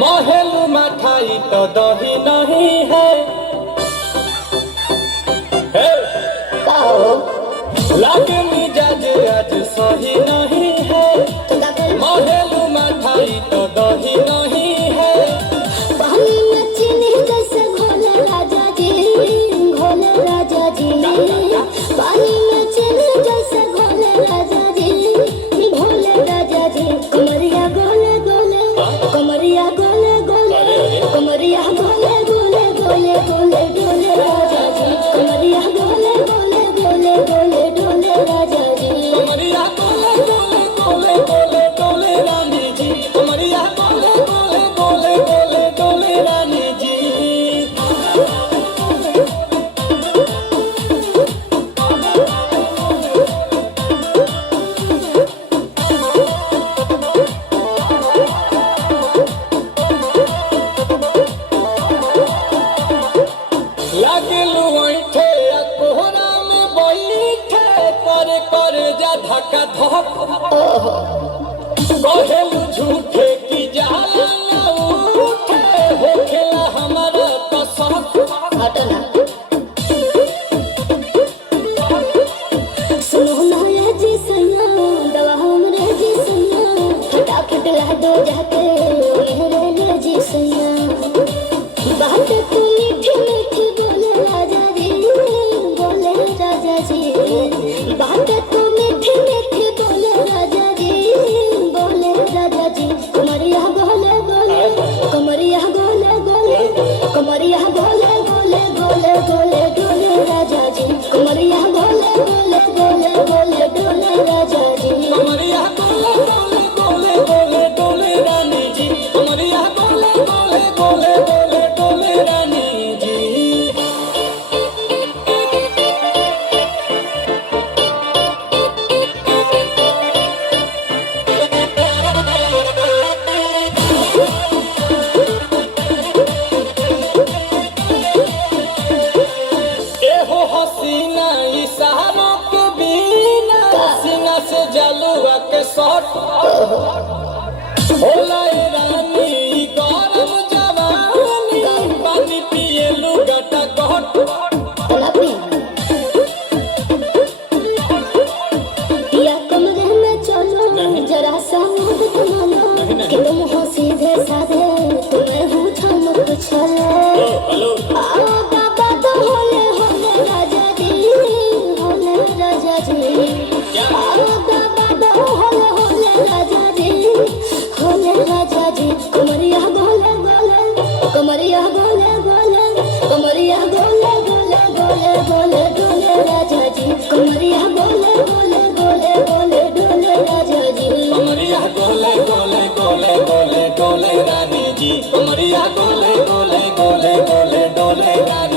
महल मठाई तो दही नहीं है। लागे मिजाज आज सही नहीं है। महल मठाई तो दही नहीं है। पानी में चीनी जैसे घोले राजा जी, घोले राजा जी। पानी में चीनी जैसे घोले राजा जी, घोले राजा जी। कमरिया गोले गोले, कमरिया गोले गोले, कमरिया गोले गोले गोले गोले डोले राजा जी। कमरिया गोले गोले गोले गोले डोले राजा जी। कमरिया गोले गोले गोले गोले डोले रानी जी। कमरिया गोले गोले गोले गोले डोले रानी जी। लागलू ऐठे कोहरा में बैठे करे करे जा धक्का धक। कहेलू झूठे की जाला न उठे होखेला हमारा पसंद। हटना सुनो ना ये जी सैया, दवा हमरे जी सैया। फटाफट ला दो जाके मेरे लिए जी सैया। बात तू मीठी मीठी बोले राजा जी, बोले राजा जी। बात तू मीठी मीठी बोले राजा जी, बोले राजा जी। कमरिया गोले गोले, कमरिया गोले गोले, कमरिया गोले गोले गोले गोले डोले राजा जी। कमरिया गोले गोले गोले गोले डोले राजा जी। कमरिया गोले गोले गोले गोले डोले रानी जी। कमरिया गोले गोले गोले गोले डोले रानी जी। एहो हसीना इशारों के बिना सीना से जलुआ के शॉट होला ए रानी गरम जवानी पानी पिए लुगाटा कट। या कमरे में चलो जरा सा मोहब्बत मानो कि तुम हो सीधे साधे, तुम्हें हूँ झमक छले। आओ बाबा तो होले होले राजा जी, होले राजा जी। आओ बाबा तो होले होले राजा जी, होले राजा जी। कमरिया गोले गोले, कमरिया गोले गोले, कमरिया गोले गोले गोले गोले डोले राजा जी। कमरिया गोले गोले गोले गोले डोले राजा जी। कमरिया गोले गोले गोले गोले डोले रानी जी। कमरिया गोले गोले गोले गोले डोले रानी